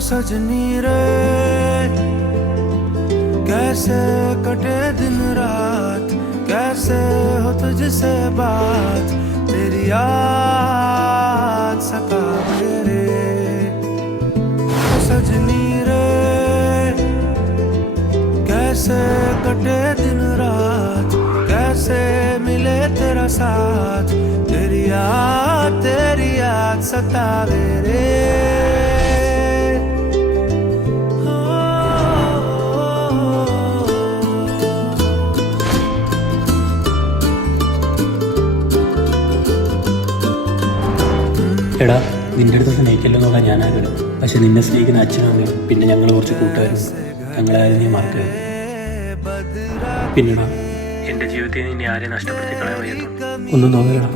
सजनी रे कैसे कटे दिन रात, कैसे हो तुझसे बात, तेरी याद सतावे रे। सजनी रे कैसे कटे दिन रात, कैसे मिले तेरा साथ, तेरी याद सतावे रे। എടാ, നിൻ്റെ അടുത്ത് സ്നേഹിക്കില്ലെന്നുള്ള ഞാനാകണം. പക്ഷെ നിന്നെ സ്നേഹിക്കുന്ന അച്ഛനും അമ്മയും പിന്നെ ഞങ്ങൾ കുറച്ച് കൂട്ടുകാരും ഞങ്ങളാരും നീ മറക്കരുത്. പിന്നെടാ, എൻ്റെ ജീവിതത്തിൽ നിന്നെ ആരെയും നഷ്ടപ്പെടുത്തി കളയാൻ വയ്യത്തുള്ളൂ. ഒന്നും തോന്നലടാ.